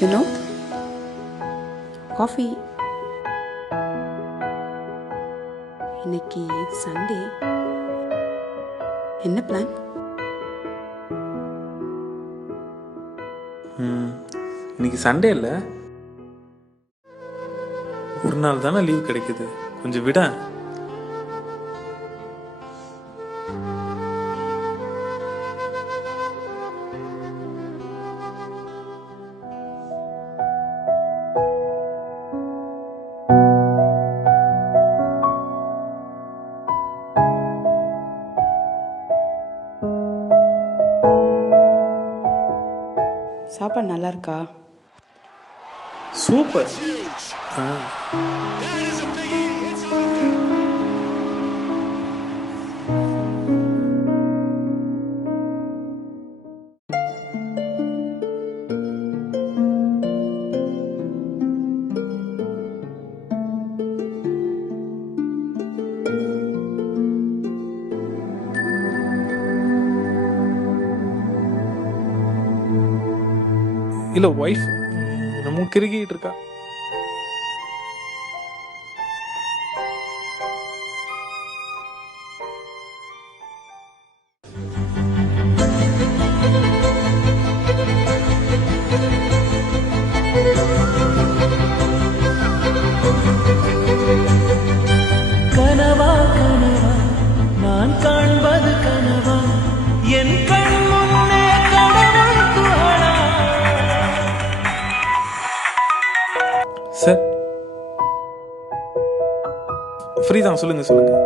You know coffee. இன்னைக்கு Sunday, என்ன plan? இன்னைக்கு சண்டே இல்லை, ஒரு நாள் தானே லீவ் கிடைக்குது, கொஞ்சம் விட. சாப்பாடு நல்லா இருக்கா? சூப்பர். இல்ல, ஒய்ஃப் நம்ம கிறுகிட்டு இருக்கா. கனவா கனவா நான் காண்பது கனவா, என் கண் முன்னே கடவுள் துகளா. சார், ஃப்ரீ தான், சொல்லுங்க சொல்லுங்க.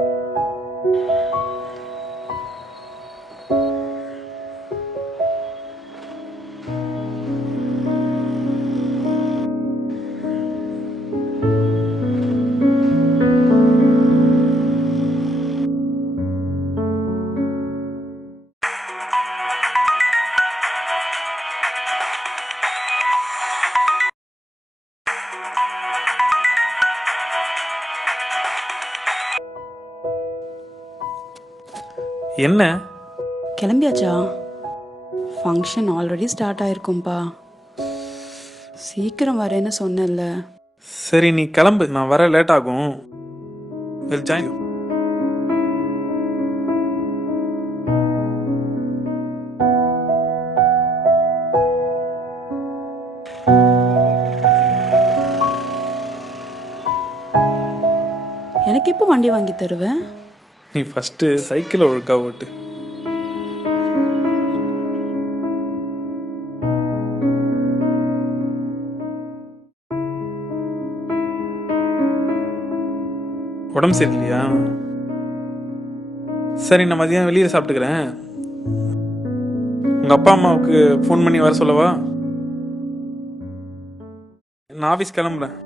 என்ன? கிளம்பியாச்சா? ஃபங்க்ஷன் ஆல்ரெடி ஸ்டார்ட் ஆயிருக்கும்பா. சீக்கிரம் வரேன்னு சொன்னேன்ல. சரி, நீ கிளம்பு, நான் வர லேட் ஆகும். We'll join you. எனக்கு எப்போ வண்டி வாங்கி தருவேன்? நீ ஃபர்ஸ்ட் சைக்கிளை ஒழுக்கா ஓட்டு. உடம்பு சரியில்லையா? சரி, நான் மதியம் வெளியே சாப்பிட்டுக்கிறேன். உங்க அப்பா அம்மாவுக்கு ஃபோன் பண்ணி வர சொல்லவா? நான் ஆஃபீஸ் கிளம்புறேன்.